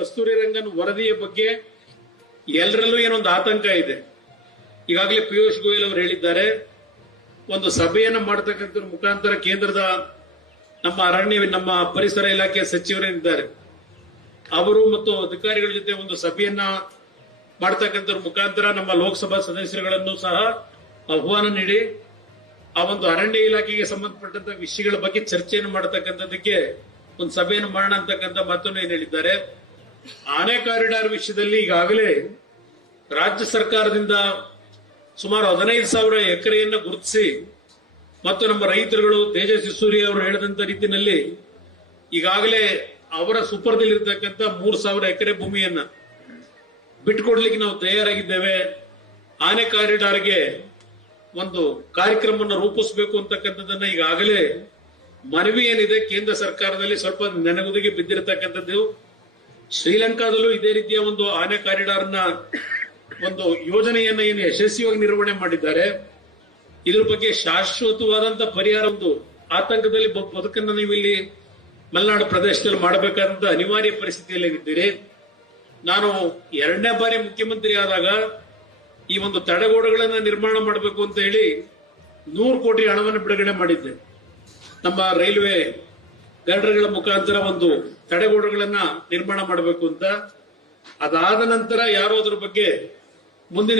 ಕಸ್ತೂರಿ ರಂಗನ್ ವರದಿಯ ಬಗ್ಗೆ ಎಲ್ಲರಲ್ಲೂ ಏನೊಂದು ಆತಂಕ ಇದೆ. ಈಗಾಗಲೇ ಪಿಯೂಷ್ ಗೋಯಲ್ ಅವರು ಹೇಳಿದ್ದಾರೆ, ಒಂದು ಸಭೆಯನ್ನ ಮಾಡತಕ್ಕಂಥ ಮುಖಾಂತರ ಕೇಂದ್ರದ ನಮ್ಮ ಪರಿಸರ ಇಲಾಖೆ ಸಚಿವರೇನಿದ್ದಾರೆ ಅವರು ಮತ್ತು ಅಧಿಕಾರಿಗಳ ಜೊತೆ ಒಂದು ಸಭೆಯನ್ನ ಮಾಡತಕ್ಕಂಥ ಮುಖಾಂತರ ನಮ್ಮ ಲೋಕಸಭಾ ಸದಸ್ಯರುಗಳನ್ನು ಸಹ ಆಹ್ವಾನ ನೀಡಿ ಆ ಒಂದು ಅರಣ್ಯ ಇಲಾಖೆಗೆ ಸಂಬಂಧಪಟ್ಟಂತ ವಿಷಯಗಳ ಬಗ್ಗೆ ಚರ್ಚೆಯನ್ನು ಮಾಡತಕ್ಕಂಥದಕ್ಕೆ ಒಂದು ಸಭೆಯನ್ನು ಮಾಡೋಣ ಅಂತಕ್ಕಂಥ ಮಾತನ್ನು ಏನ್ ಹೇಳಿದ್ದಾರೆ. ಆನೆ ಕಾರಿಡಾರ್ ವಿಷಯದಲ್ಲಿ ಈಗಾಗಲೇ ರಾಜ್ಯ ಸರ್ಕಾರದಿಂದ ಸುಮಾರು 15,000 ಎಕರೆಯನ್ನ ಗುರುತಿಸಿ ಮತ್ತು ನಮ್ಮ ರೈತರುಗಳು ತೇಜಸ್ವಿ ಸೂರ್ಯ ಅವರು ಹೇಳಿದಂತ ರೀತಿಯಲ್ಲಿ ಈಗಾಗಲೇ ಅವರ ಸುಪರ್ದಲ್ಲಿರ್ತಕ್ಕಂಥ 3,000 ಎಕರೆ ಭೂಮಿಯನ್ನ ಬಿಟ್ಟುಕೊಡ್ಲಿಕ್ಕೆ ನಾವು ತಯಾರಾಗಿದ್ದೇವೆ. ಆನೆ ಕಾರಿಡಾರ್ಗೆ ಒಂದು ಕಾರ್ಯಕ್ರಮವನ್ನು ರೂಪಿಸಬೇಕು ಅಂತಕ್ಕಂಥದ್ದನ್ನ ಈಗಾಗಲೇ ಮನವಿ ಏನಿದೆ ಕೇಂದ್ರ ಸರ್ಕಾರದಲ್ಲಿ ಸ್ವಲ್ಪ ನೆನಗುದಿಗೆ ಬಿದ್ದಿರತಕ್ಕಂಥದ್ದು. ಶ್ರೀಲಂಕಾದಲ್ಲೂ ಇದೇ ರೀತಿಯ ಒಂದು ಆನೆ ಕಾರಿಡಾರ್ನ ಒಂದು ಯೋಜನೆಯನ್ನ ಏನು ಯಶಸ್ವಿಯಾಗಿ ನಿರ್ವಹಣೆ ಮಾಡಿದ್ದಾರೆ. ಇದ್ರ ಬಗ್ಗೆ ಶಾಶ್ವತವಾದಂತ ಪರಿಹಾರ, ಒಂದು ಆತಂಕದಲ್ಲಿ ಬದುಕನ್ನು ನೀವು ಇಲ್ಲಿ ಮಲೆನಾಡು ಪ್ರದೇಶದಲ್ಲಿ ಮಾಡಬೇಕಾದಂತ ಅನಿವಾರ್ಯ ಪರಿಸ್ಥಿತಿಯಲ್ಲಿ ಇದ್ದೀರಿ. ನಾನು 2ನೇ ಬಾರಿ ಮುಖ್ಯಮಂತ್ರಿ ಆದಾಗ ಈ ಒಂದು ತಡೆಗೋಡೆಗಳನ್ನ ನಿರ್ಮಾಣ ಮಾಡಬೇಕು ಅಂತ ಹೇಳಿ 100 ಕೋಟಿ ಹಣವನ್ನು ಬಿಡುಗಡೆ ಮಾಡಿದ್ದೆ. ನಮ್ಮ ರೈಲ್ವೆ ಗರ್ಡರ್ಗಳ ಮುಖಾಂತರ ಒಂದು ತಡೆಗೋಡೆಗಳನ್ನ ನಿರ್ಮಾಣ ಮಾಡಬೇಕು ಅಂತ. ಅದಾದ ನಂತರ ಯಾರೋ ಅದ್ರ ಬಗ್ಗೆ ಮುಂದಿನ